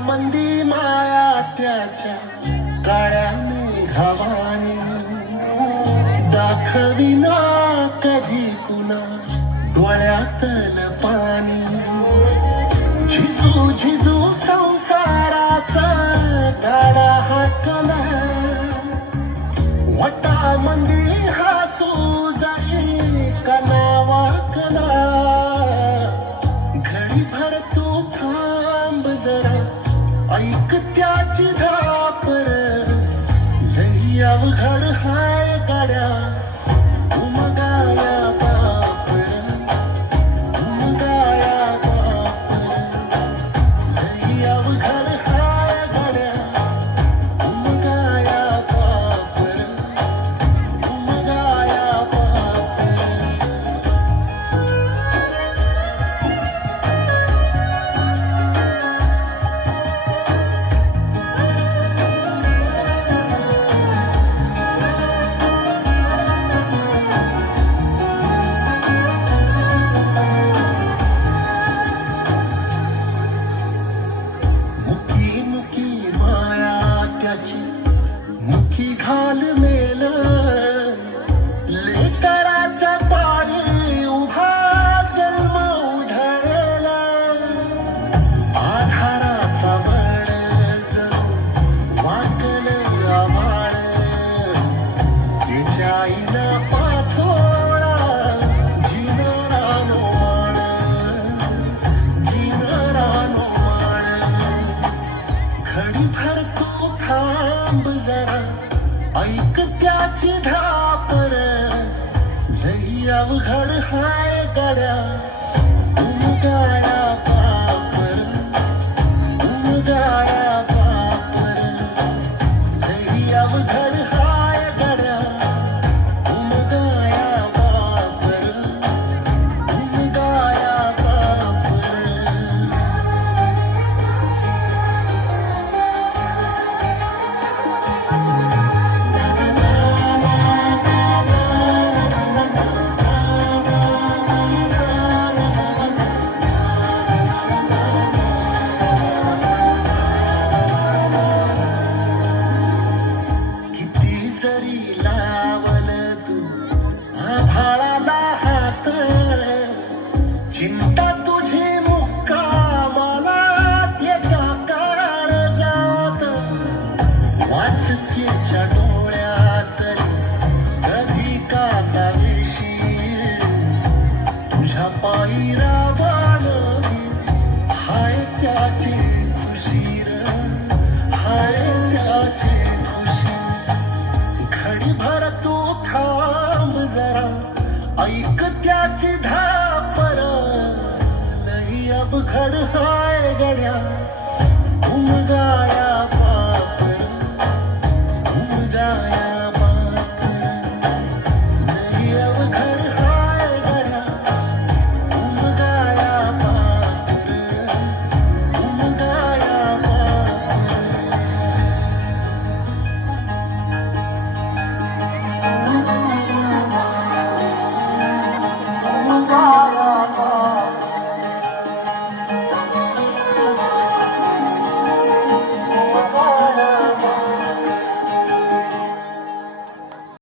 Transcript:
मंदी माया त्याच्या काळ्या मेघावानी दाखविना कधी कुणा डोळ्यातल पाणी झिजू झिजू संसाराचा गाडा हाकला वटा मंदी हसू जाई कला वाकला घडी भर तू थांब जरा ऐक त्याची धापर लई अवघड हाय गाड्या उमगाया बापर उमगाया बापर लई अवघड हाय गाड्या उमगाया बापर उमगाया बापर मुखी घाल मेल लेकराच्या पायी उभा जन्म उधळला आधाराचा वड जणू वाकल आभाळ त्याच्या आईला पाचोळा जिनरानो माळ जिनरानो माळ घडी भर तू थांब जरा ऐक त्याची धापर लई अवघड हाय गाड्या उमगाया बापर उमगाया बापर लई अवघड हाय गाड्या उमगाया बापर उमगाया बापर जरी लावल तू आभाळाला हात चिंता तुझी मुक्कामाला त्याच्या काळ जात वाच त्याच्या डोळ्यात कधी का जावेशी तुझ्या पायी राबान हाय त्याची खुशी र हाय त्याची घडी भर तू थांब जरा ऐक त्याची धापर लई अवघड हाय गड्या उमगाया